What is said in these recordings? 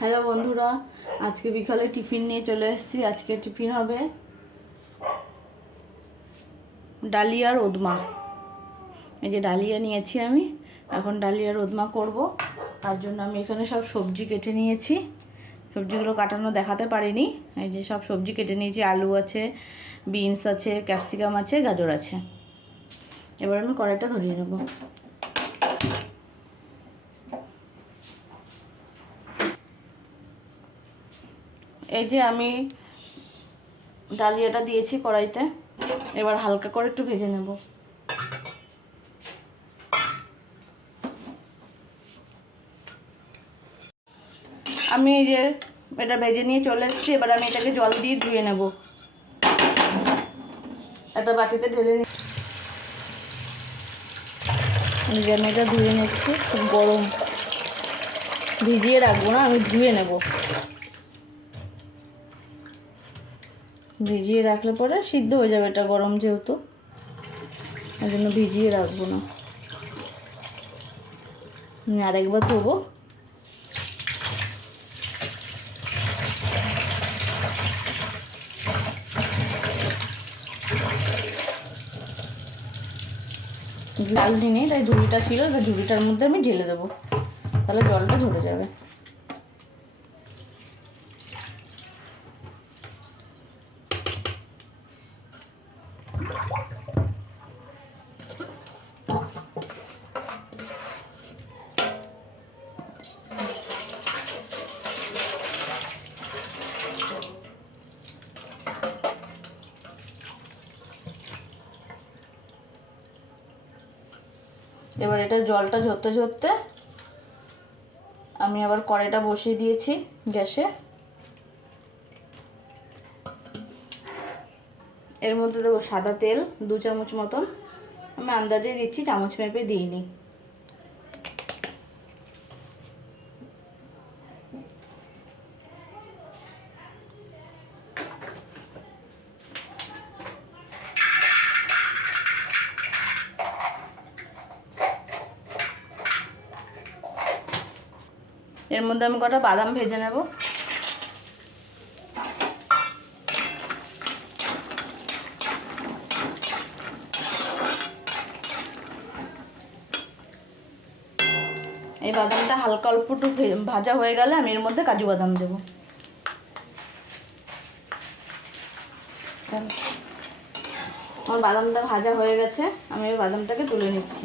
Hello বন্ধুরা, আজকে বিকালে টিফিন নিয়ে চলে এসেছি। আজকে টিফিন হবে ডালিয়ার ওদমা। এই যে ডালিয়া নিয়েছি আমি, এখন ডালিয়ার ওদমা করব। তার জন্য আমি এখানে সব সবজি কেটে নিয়েছি। সবজিগুলো কাটানো দেখাতে পারিনি। এই যে সব সবজি কেটে নিয়েছি। আলু আছে, বিনস আছে, ক্যাপসিকাম আছে, গাজর আছে। এবার আমি কড়াইটা ধরিয়ে নেব। এই যে আমি ডালিয়াটা দিয়েছি কড়াইতে, এবার হালকা করে একটু ভেজে নেব। আমি এই যে এটা ভেজে নিয়ে চলে এসেছি, এবার আমি এটাকে জল দিয়ে ধুয়ে নেব। একটা বাটিতে ঢেলে নি আমি এটা ধুয়ে নিচ্ছি, খুব গরম। ভিজিয়ে রাখব না, আমি ধুয়ে নেব। ভিজিয়ে রাখলে পরে সিদ্ধ হয়ে যাবে এটা গরম যেহেতু। ওই জন্য ভিজিয়ে রাখব না। আমি আরেকবার ধোবো। লাল নেই, তাই ঝুড়িটা ছিল তাই ঝুড়িটার মধ্যে আমি ঢেলে দেবো। তাহলে জলটা ঝরে যাবে। এটা জলটা ঝরতে ঝরতে আমি আবার কড়াইটা বসিয়ে দিয়েছি গ্যাসে। এর মধ্যে দেবো সাদা তেল, দু চামচ মতন। আমি আন্দাজে দিচ্ছি, চামচ মেপে দিইনি। এর মধ্যে আমি কটা বাদাম ভেজে নেব। এই বাদামটা হালকা অল্প একটু ভাজা হয়ে গেলে আমি এর মধ্যে কাজু বাদাম দেবো। আমার বাদামটা ভাজা হয়ে গেছে, আমি এই বাদামটাকে তুলে নিচ্ছি।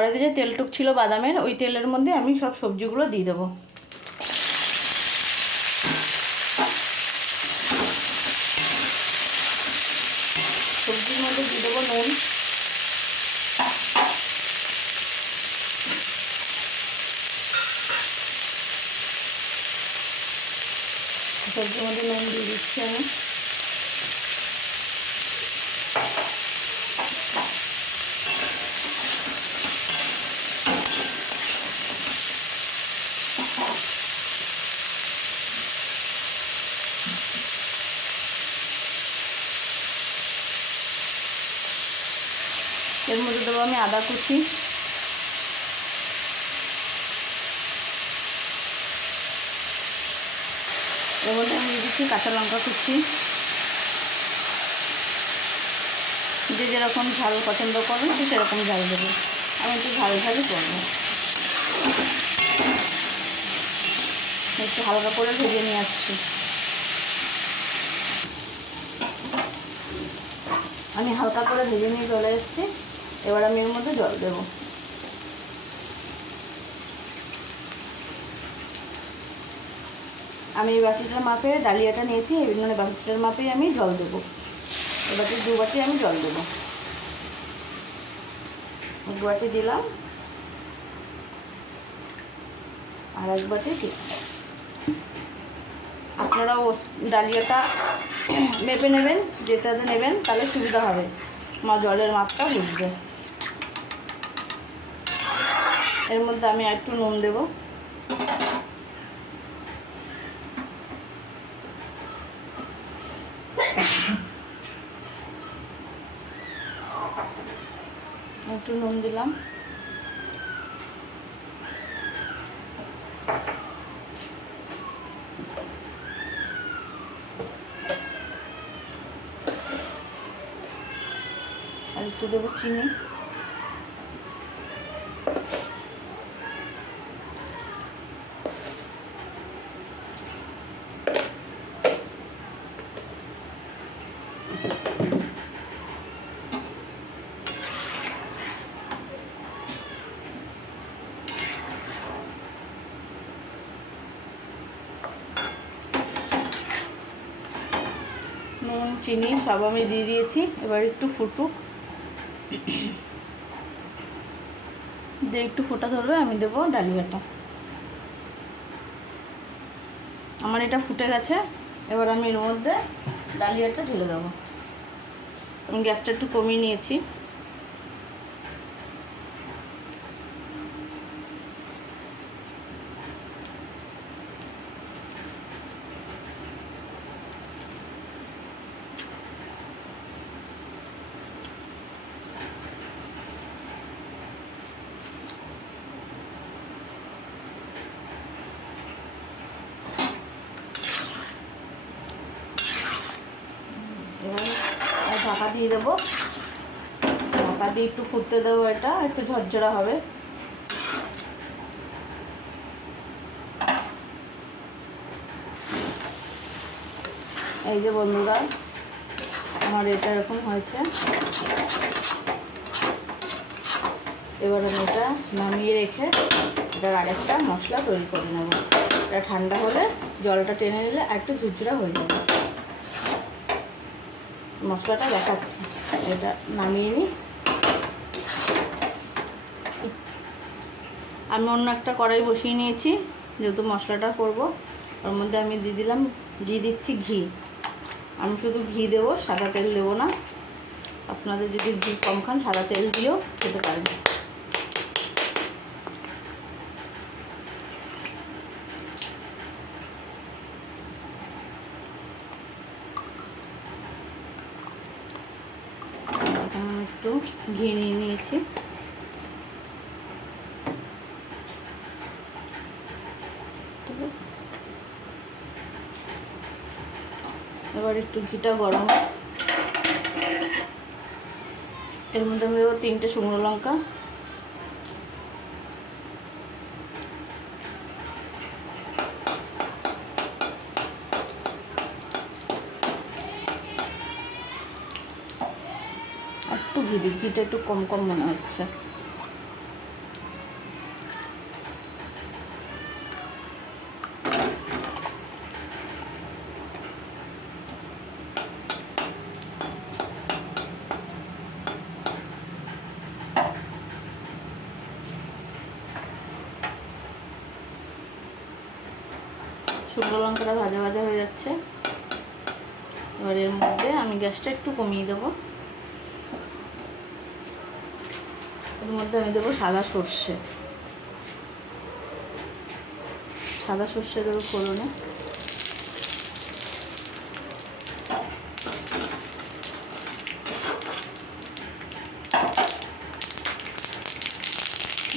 কড়াইতে যে তেলটুক ছিল বাদামের, ওই তেলের মধ্যে আমি সব সবজিগুলো দিয়ে দেবো। সবজির মধ্যে দিয়ে দেবো নুন। সবজির মধ্যে নুন দিয়ে দিচ্ছি আমি। এর মধ্যে দেবো আমি আদা কুচি। এর মধ্যে আমি দিচ্ছি কাঁচা লঙ্কা কুচি। যে যেরকম ঝাল পছন্দ করবে সে সেরকম ঝাল দেবে। আমি একটু ঝাল ঝালই করব। একটু হালকা করে ভেজে নিয়ে আসছি। আমি হালকা করে ভেজে নিয়ে চলে এসেছি। এবার আমি এর মধ্যে জল দেব। আমি এই বাটিটার মাপে ডালিয়াটা নিয়েছি, এই মানে বাটিটার মাপেই আমি জল দেবো। বাটির দু বাটি আমি জল দেবো। এক বাটি দিলাম। আর এক বাটি দিলাম আপনারাও ডালিয়াটা মেপে নেবেন, যেটাতে নেবেন, তাহলে সুবিধা হবে। মা জলের মাপটা বুঝবে। এর মধ্যে আমি একটু নুন দেব। একটু নুন দিলাম। আর একটু দেবো চিনি নুন চিনি, সব আমি দিয়ে দিয়েছি। এবার একটু ফুটুক। যে একটু ফোটা ধরবে, আমি দেবো ডালিয়াটা আমার এটা ফুটে গেছে, এবার আমি এর মধ্যে ডালিয়াটা ঢেলে দেবো। আমি গ্যাসটা একটু কমিয়ে নিয়েছি এবার আর ঢাকা দিয়ে দেবো। ঢাকা দিয়ে একটু ফুটতে দেবো এটা, একটু ঝরঝরা হবে। এই যে বন্ধুরা, আমার এটা এরকম হয়েছে। এবার আমি এটা নামিয়ে রেখে এটার আরেকটা মশলা তৈরি করে নেব। এটা ঠান্ডা হলে জলটা টেনে নিলে একটু ঝুরঝুরা হয়ে যাবে। মশলাটা দেখাচ্ছি। এটা নামিয়ে নিই। আমি অন্য একটা কড়াই বসিয়ে নিয়েছি, যেহেতু মশলাটা করব। ওর মধ্যে আমি দিয়ে দিলাম, দিয়ে দিচ্ছি ঘি। আমি শুধু ঘি দেবো, সাদা তেল দেবো না। আপনাদের যদি ঘি কম খান, সাদা তেল দিয়েও খেতে পারেন। একটু ঘি নিয়ে নিয়েছি। এবার একটু ঘিটা গরম এর মধ্যে আমি তিনটে শুকনো লঙ্কা। ঘি ঘিটা একটু কম কম মনে হচ্ছে। শুকনো লঙ্কাটা ভাজা ভাজা হয়ে যাচ্ছে। এবার এর মধ্যে আমি গ্যাসটা একটু কমিয়ে দেবো। এর মধ্যে আমি দেবো সাদা সর্ষে। সাদা সর্ষে দেবো ফোড়নে।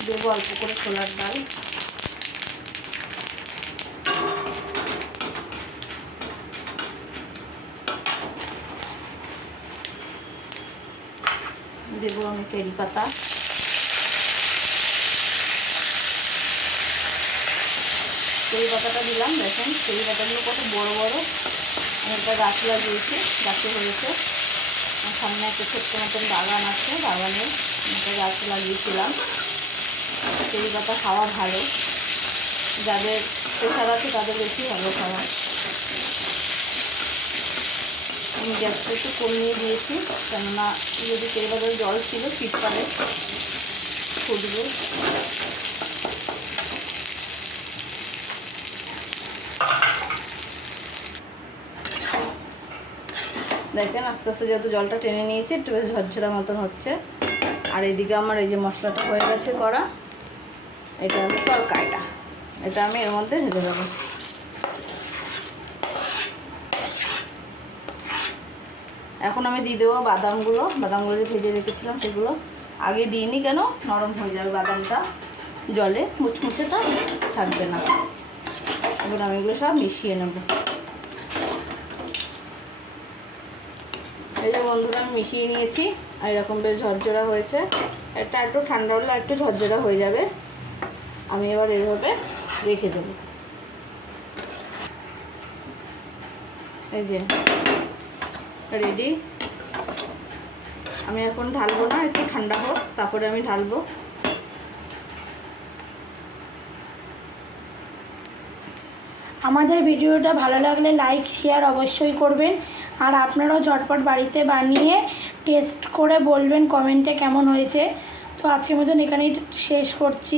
দেবো অল্প করে ছোলার ডাল। দেবো আমি কেরি পাতা কেরি পাতাটা দিলাম, দেখেন কেরি পাতাগুলো কত বড় বড়। একটা গাছ লাগিয়েছে, গাছে হয়েছে। সামনে একটা ছোট্ট মতন বাগান আছে, বাগানে একটা গাছ লাগিয়েছিলাম। কেরি পাতা খাওয়া ভালো। যাদের প্রেশার আছে তাদের বেশি ভালো খাওয়া। আমি গ্যাসটা একটু কমিয়ে দিয়েছি, কেননা যদি পাতার জল ছিল শীতকালে, ফুটবে। দেখেন আস্তে আস্তে যেহেতু জলটা টেনে নিয়েছি, একটু বেশ ঝরঝরা মতন হচ্ছে। আর এদিকে আমার এই যে মশলাটা হয়ে গেছে করা এটা হচ্ছে তরকারিটা। এটা আমি এর মধ্যে ঢেলে দেবো। এখন আমি দিয়ে দেবো বাদামগুলো। বাদামগুলো যে ভেজে রেখেছিলাম সেগুলো। আগে দিইনি কেন? নরম হয়ে যাবে বাদামটা। জলে মুচমুচেটা থাকবে না। এবার আমি এগুলো সব মিশিয়ে নেব। এই যে বন্ধুরা আমি মিশিয়ে নিয়েছি, আর এরকম বেশ ঝরঝরা হয়েছে। এটা একটু ঠান্ডা হলে একটু ঝরঝরা হয়ে যাবে। আমি এবার এইভাবে রেখে দেবো। এই যে রেডি আমি এখন ঢালবো না, একটু ঠান্ডা হোক, তারপরে আমি ঢালবো। আমাদের ভিডিওটা ভালো লাগলে লাইক শেয়ার অবশ্যই করবেন। আর আপনারাও ঝটপট বাড়িতে বানিয়ে টেস্ট করে বলবেন কমেন্টে কেমন হয়েছে। তো আজকের মতন এখানেই শেষ করছি।